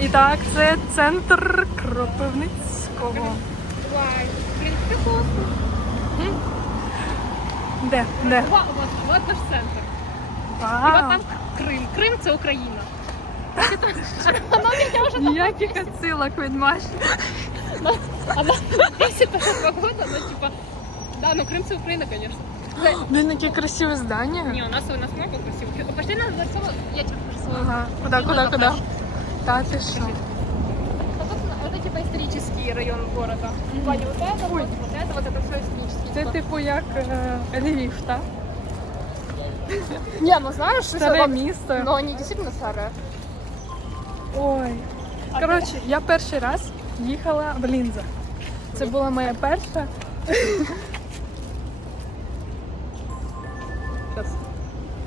і так, це центр Кропивницького. Вай. Блін, це класно. Де? Де? Ва- от, от наш центр. І от Вау. там Крим. Крим це Україна. Оно меня уже Ніяких отсилок від Маші. Она бесит эта погода, но типа... Да, ну Крым это Украина, конечно. Блін, яке красиве здання. Не, у нас у нас много красивых. Пошли на дворцово, я тебе покажу. Ага. Куди, куди, куди? Та ти що? Вот это, это типа исторический район города. В плане вот это, вот, вот это, вот это все исторический. Це Типа- типу як е, Львів, так? Не, ну знаешь, что Старе это- місто. Но они действительно старые. Ой. Коротше, я перший раз їхала в Лінзах. Це була моя перша.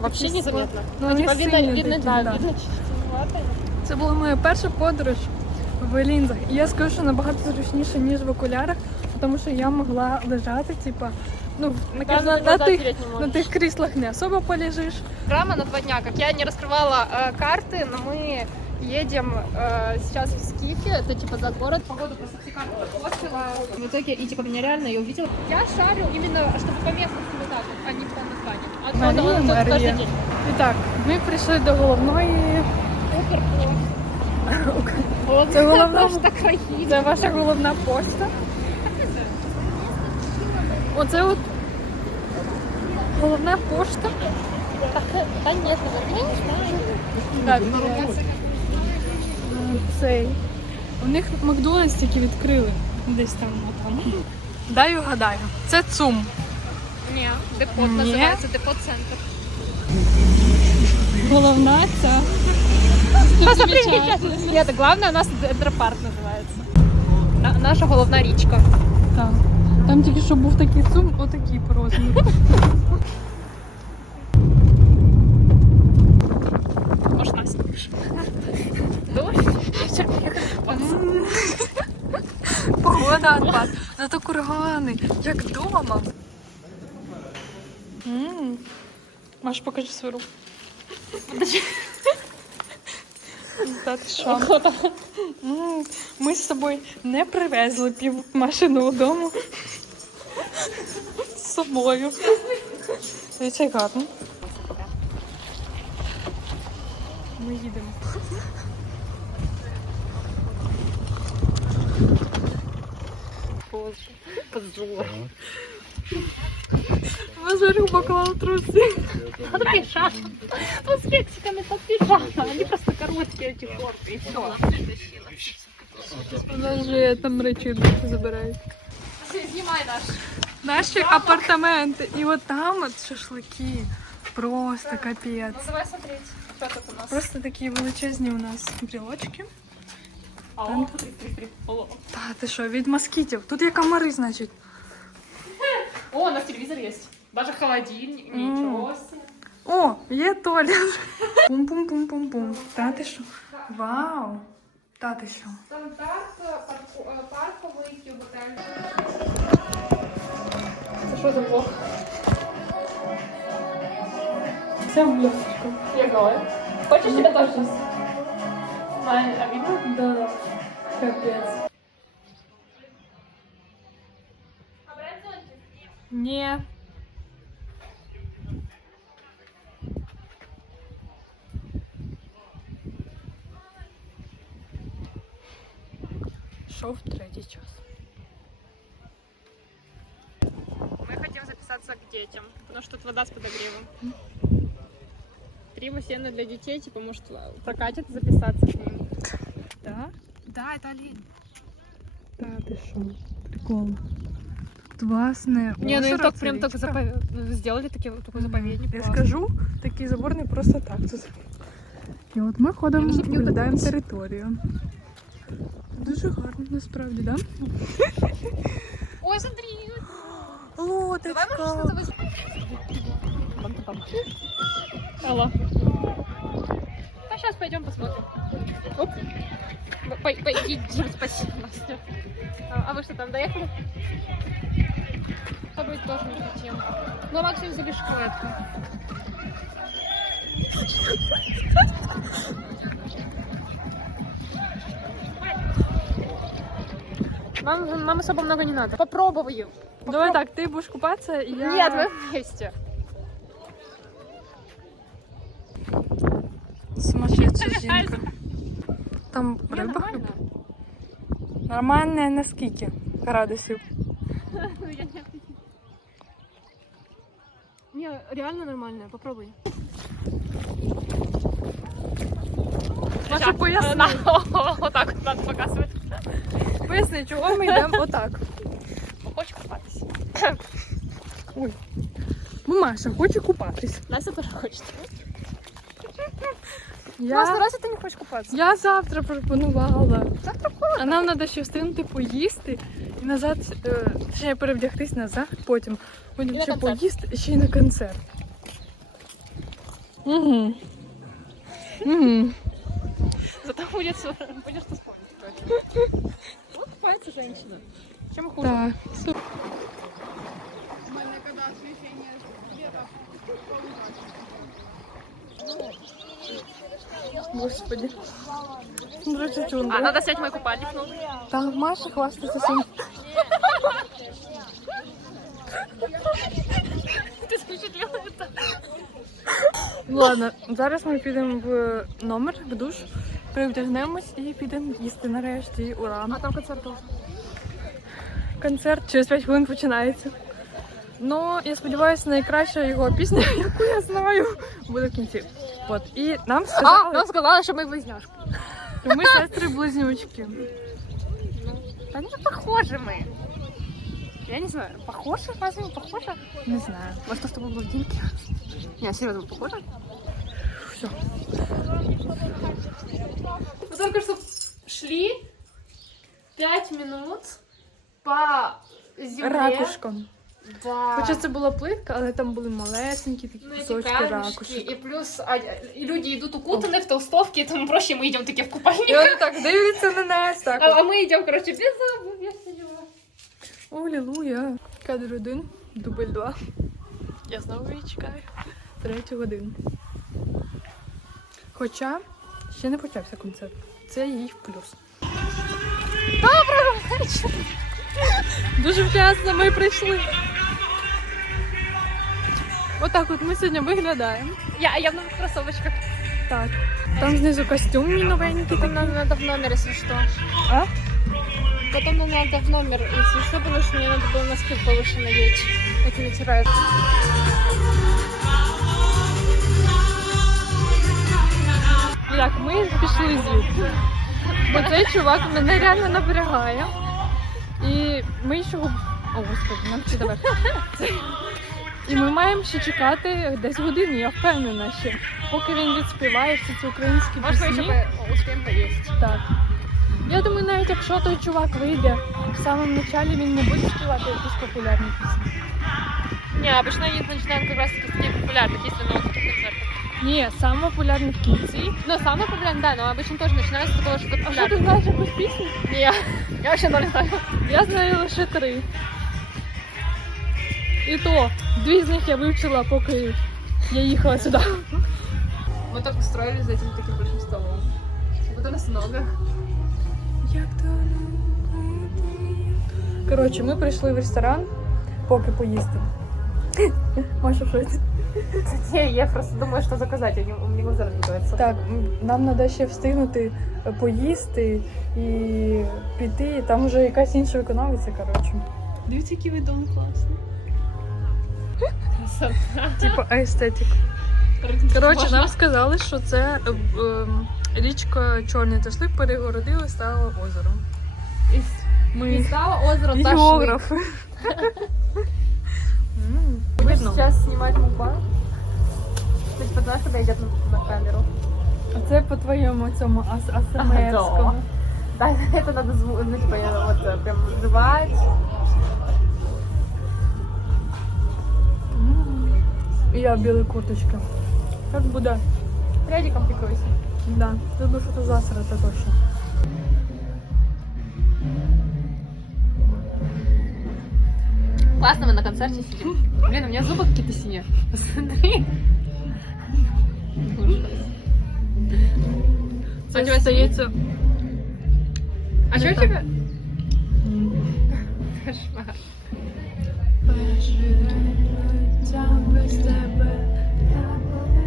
Вообще Такие незаметно. Ну, Ну, вони типа видно, сині видно, такі, да, да. видно чуть-чуть. Це була моя перша подорож в лінзах. І я скажу, що набагато зручніше, ніж в окулярах, тому що я могла лежати, типа, ну, на, Даже на, на, глаза тих, тереть не на можешь. тих кріслах не особо полежиш. Программа на два дня. Как я не раскрывала э, карты, но мы едем э, сейчас в Скифе, это типа за город. Погоду просто все карты запостила. В итоге, и типа меня реально я увидела. Я шарю именно, чтобы по местным комментаторам, а не по названию. А то Мария, он- он тут Мария. каждый день. І так, ми прийшли до головної. Вот Це головна- наш такой Це ваша головна пошта. Оце от головна пошта. Нет, наверное, Так, цей. У них Макдональдс тільки відкрили. Десь там, там. Дай угадаю. Це ЦУМ. Не, депот Не. называется, депот-центр. Головна ця. Нет, главное у нас Дропарк называется. На- наша головна річка. Так. Там тільки що був такий ЦУМ, отакий по розміру. Может, Настя. Дождь? Погода відпад. Зато кургани, як вдома. Маш, покажи свою руку. Та ти що? М, Ми з собою не привезли пів машину додому. З собою. Дивіться, як гарно. Ми їдемо. Боже, позор. Мажорю поклав труси. А ну пижама. Ну с кексиками так пижама. Они просто короткие эти шорты и все. Даже там речі забирають. Снимай наш. Наші апартаменти. І от там от шашлики. Просто капець. Ну давай смотреть, что тут у нас. Просто такі величезні у нас брілочки. А, о, смотри, смотри, смотри. О, Та ти що, від москітів. Тут є комари, значить. О, у нас телевизор есть. Даже холодильник. Ничего себе. О, є туалет. Пум-пум-пум-пум-пум. Та ти що? Вау. Та ти що? Стандарт э, парковый кюботель. Это что за блок? Це блюдечко. Я голая. Хочешь тебя тоже? Мань, а видно? Да. Капець. Ні. Шов третій час. Мы хотим записаться к детям, потому что тут вода с подогревом. Три бассейна для детей, типа, может, прокатит записаться к ним. Так? Да, это олень. Та ти що? Прикол. Класне. Не, ну им озеро, так це прям так річка. запов... ну, сделали таки, такой заповедник. Я классный. скажу, такий забор не просто так тут. І от ми ходимо, Мені б не виглядаємо вдалося. територію. Дуже гарно, насправді, да? Ой, смотри! Давай, Лодочка. Алло. А сейчас пойдем посмотрим. Оп. По- по- Идем, спасибо, Настя. А а вы что, там доехали? С тобой тоже не хотим. Ну, а Максим взяли Нам, нам особо много не надо. Попробую. Давай так, ти будеш купатися, і я... Нет, мы вместе. Сумасшедша жінка. Там риба? нормально. Нормальне наскільки градусів? Не, реально нормально, попробуй. Маша, поясни. Вот так вот надо показывать. Поясни, чого ми йдемо отак. Хочешь купаться? Ну, Маша хоче купатись. Настя тоже хочет. Я... Настя, разве ты не хочешь купаться? Я завтра пропонувала. А нам треба ще встигнути поїсти і назад, е, ще перевдягтись назад, потім. Потім І на ще концерт. поїсти ще й на концерт. Угу. Угу. Зато будет, будешь что вспомнить Вот купается женщина. Чем хуже? Так. Супер. Господи. До речі, А, чундра. надо снять мой купальник новый. Та Маша хвастається своїм. Ты впечатлила это? Ладно, зараз ми підемо в номер, в душ, перевдягнемось і підемо їсти нарешті. Ура! А там концерт тоже. Концерт через 5 хвилин починається. Ну, я сподіваюся, найкраща його пісня, яку я знаю, буде в кінці. От. І нам А, сказали, нам сказала, что мы близняшки. що ми сестри-близнючки. Да не похожи мы. Я не знаю, похожи? Разве мы похожи? Не знаю. Может, то, что мы блондинки? Не, серьезно, мы похожи? Все. Мы только что шли 5 минут по земле. Ракушком. Да. Хоча це була плитка, але там були малесенькі такі Ну, эти кусочки камешки, ракушек. и плюс а, и люди идут укутаны в толстовки, и тому проще мы идем такие в купальник. І вони так дивляться на нас, так. А, а мы идем, короче, без забыв, я сидела. О, Алілуя. Кадр один, дубль два. Я знову її чекаю. Третю годину. Хоча ще не почався концерт. Це їй в плюс. Доброго вечора. Дуже вчасно ми прийшли. Отак от ми сьогодні виглядаємо. Я, я в новых кроссовочках. Так. Там знизу костюм мій новенький. Потом нам надо в номер, если что. А? Потом нам надо в номер, если что, потому что мне надо было носки повыше надеть. Эти натирают. Так, ми пішли звідти. Бо цей чувак мене реально напрягає. І ми ще його. О, господи, нам чи давай. І ми маємо ще чекати десь годину, я впевнена ще. Поки він відспіває всі ці українські Может, мы пісні. еще по- успеем поесть. Так. Я думаю, навіть якщо той чувак вийде в самому началі, він не буде співати якісь популярні пісні. Не, обычно они начинают как раз таки с непопулярных, если на вот таких концертах. Ні, саме популярний в кінці. Ну, самое популярное, да, но обычно тоже начинается с такого, что А що ти популярное. знаєш якусь пісню? Не, я вообще ноль знаю. Я знаю лише три. І то дві з них я вивчила, поки я їхала сюди. Мы так устроились за этим таким большим столом. Вот у нас много. Коротше, ми прийшли в ресторан, поки поїсти. Маша, що це? Не, я просто думаю, что заказать, я не, у меня глаза разбегаются. Так, нам треба ще встигнути е, поїсти і піти. Там вже якась інша виконавиця, коротше. Дивіться, який видон класний. Типа естетик. Коротше, нам сказали, що це е, ем, річка Чорний Ташлик перегородила і стала озером. Ми стало озеро географи. М, Будешь Видно. сейчас снимать мукбанг? Ты типа знаешь, когда идет на, на камеру? А це по твоєму цьому ас асмрському. Да, это надо зву- ну, типа, я вот э, прям жевать. І я в білій курточці. Як буде? Рядиком прикройся. Да. Тут би що засрати точно. Классно мы на концерте сидим. Блин, у меня зубы какие-то синие. Посмотри. А тебе стається. А что у Это- тебя? Кошмар.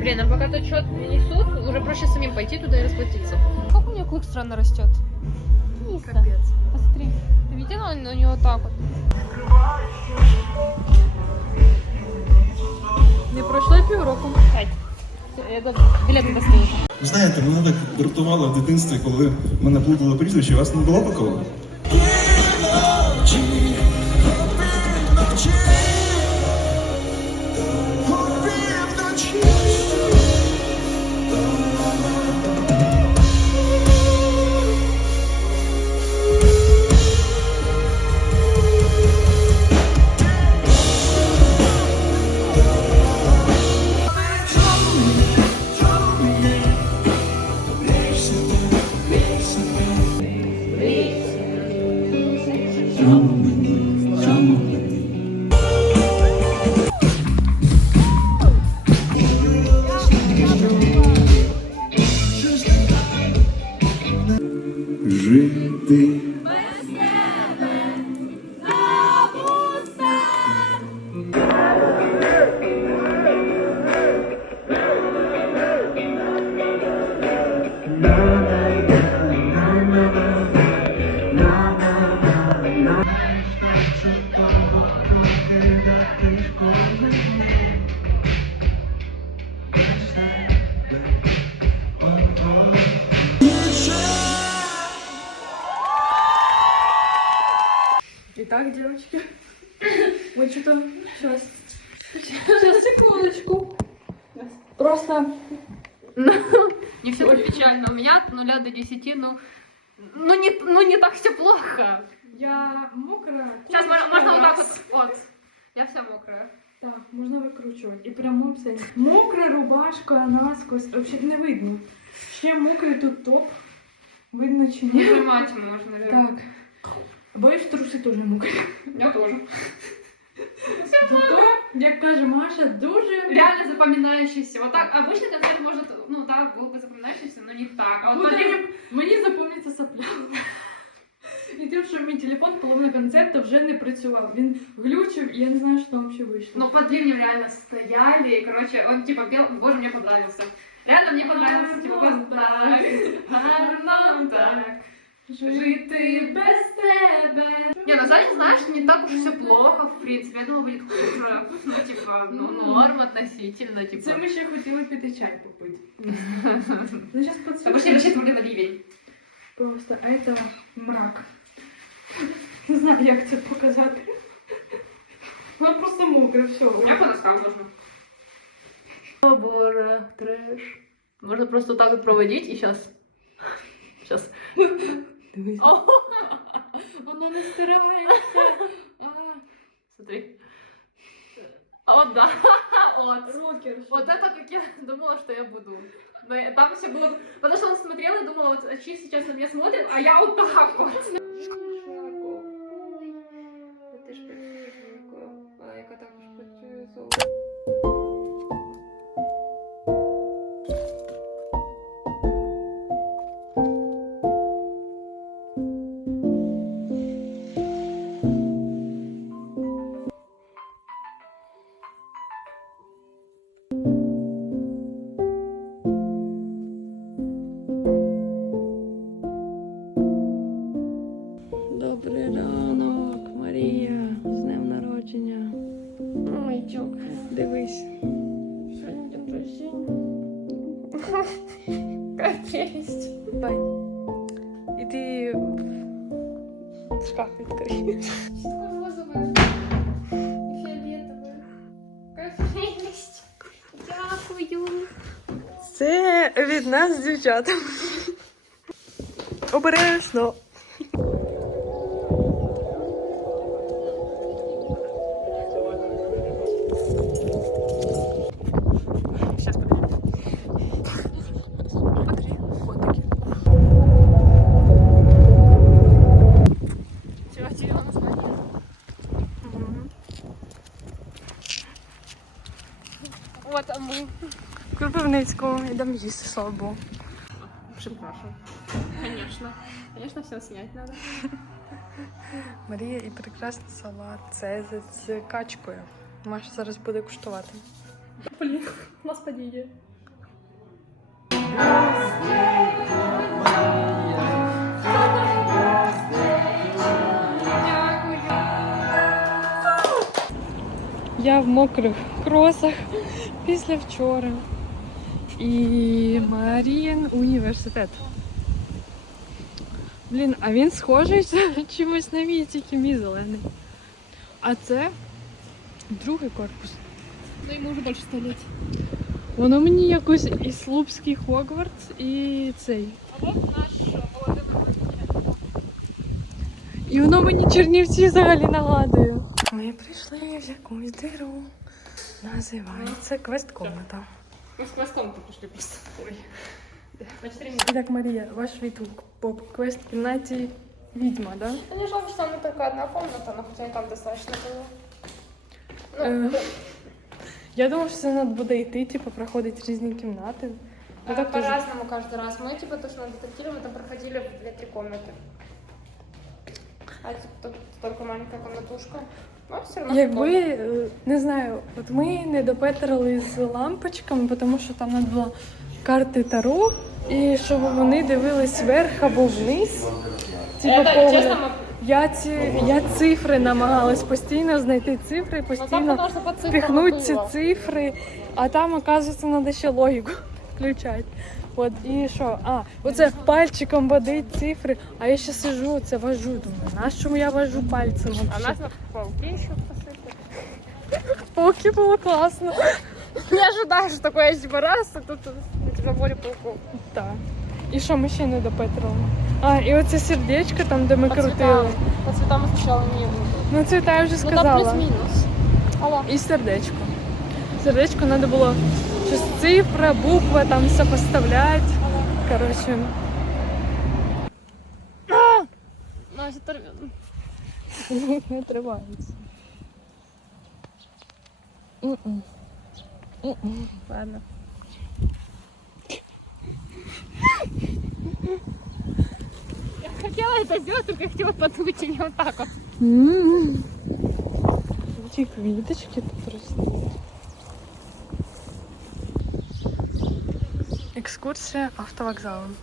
Блин, а пока тут что-то несут, уже проще самим пойти туда и расплатиться. Как у меня клык странно растет. Капець. Посмотри. Ты видела, он у него так вот? Не пройшло півроку. Ви знаєте, мене так дратувало в дитинстві, коли мене плутали прізвище, у вас не було такого? Жити. Итак, девочки, мы что-то сейчас, сейчас секундочку. Просто Не все так печально. У меня от 0 до 10, ну, ну, не, ну не так все плохо. я мокрая. Сейчас можно, курочка можно вот так раз. вот. Вот. Я вся мокрая. Так, можна викручувати. І прямо все. Мокра рубашка наскось. Взагалі не видно. Ще мокрий тут топ. Видно чи ні? Нажимать можно, наверное. Так. Боюсь, труси теж мокрі. Я тоже. Зато, як каже Маша, дуже Реально запоминающийся. Вот так обычно концерт может, ну да, был бы запоминающийся, но не так. А вот Ну, под так, этим- Мені запомниться сопля. І тим, що мій телефон половина концерту вже не працював. Він глючив, і я не знаю, що там ще вийшло. Ну, под ливнем реально стояли, и, короче, он типа пел, боже, мне понравился. Реально мне понравился, типа, Гарно вот так, гарно так, жити без тебе. Не, на самом деле, знаешь, не так уж все плохо, в принципе, я думала, будет хуже. Ну, типа, ну, норм относительно, типа. Це ми ще хотіли піти чай попити. Ну, зараз А мы все подсвічуємо. рассчитывали на ливень. Просто а это мрак. Не знаю, як це показати. Воно просто мокре, все. Я по носкам можно. О боже, трэш. Можно просто вот так вот проводить и сейчас. Сейчас. Дивись. О, Воно не стирається. А, смотри. А вот да. Вот. рокер. Вот это как я думала, что я буду. Но я- там все было... Потому что он смотрел и думала, вот Чи сейчас на меня смотрит, а я вот так вот. Ты Капець. Іди в шкаф открой. Какая прелесть. Дякую. Це від нас з дівчатами. Обережно. Кропивницького, йдемо їсти, слава Богу. Припрошую. Конечно. Конечно, все снять надо. Марія і прекрасний салат. Це з, з качкою. Маша зараз буде куштувати. Блин, господи. иди. Я в мокрих кросах після вчора. І Маріїн університет. Блін, а він схожий чимось на мій, тільки мій зелений. А це другий корпус. Ему уже больше ста лет. Воно мені якось і Слупський Хогвартс, і цей. А вот наш Володимир І воно мені Чернівці взагалі нагадує. Ми прийшли в якусь диру. Називається квест-комната. Мы с хвостом пришли просто. Ой. На 4 І так, Марія, ваш відгук по квест-кімнаті відьма, да? Да не жалко, что там только одна комната, но хотя и там достаточно было. Э, Ну, Я думала, що це треба буде йти, типу, проходити різні кімнати. Ну, а, так тоже. по-разному каждый раз. Мы, типа, то, что над детективом, это проходили в две-три комнаты. А типа, тут только маленькая комнатушка. Но все равно Якби, прикольно. е, не знаю, от ми не допетрили з лампочками, тому що там треба було карти Таро, і щоб вони дивились вверх або вниз. Типу, Это, погляд. честно, мы... Я ці я цифри намагалась постійно знайти цифри, Ну, там постійно потому что по цифрам впихнути ці было. цифри, а там, оказується, треба ще логіку включати. От і що? А, оце пальчиком водить цифри, а я ще сижу, це вожу. Думаю, на що я вожу пальцем? А нас на пауки еще посыпали. Поки було класно. Не ожидаю, такое есть типа раз, а тут у тебя море пауков. Так. І що ми ще не допетрили? А, і оце сердечко там, де ми По крутили. По мы сначала не буду. Ну це я вже Ну там сказала. Алло. І сердечко. Сердечко треба було щось цифра, буква, там все поставляти. Коротше, Настя, торвет. не тривається. М-м. М-м. Ладно. Я хотела это сделать, только хотела подуть, и не вот так вот. М. Ці квіточки тут ростуть. Екскурсія автовокзалом.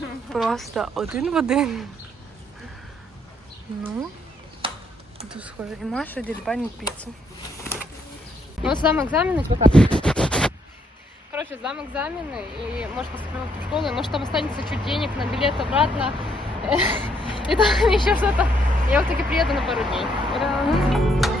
Просто один в один. Ну, тут схоже. І Маша дельбанить піцу. Мы сдаем экзамены, типа как? Короче, сдам экзамены, и может поступим в школу, и может там останется чуть денег на билет обратно. И там еще что-то. Я в итоге приеду на пару дней. Ура!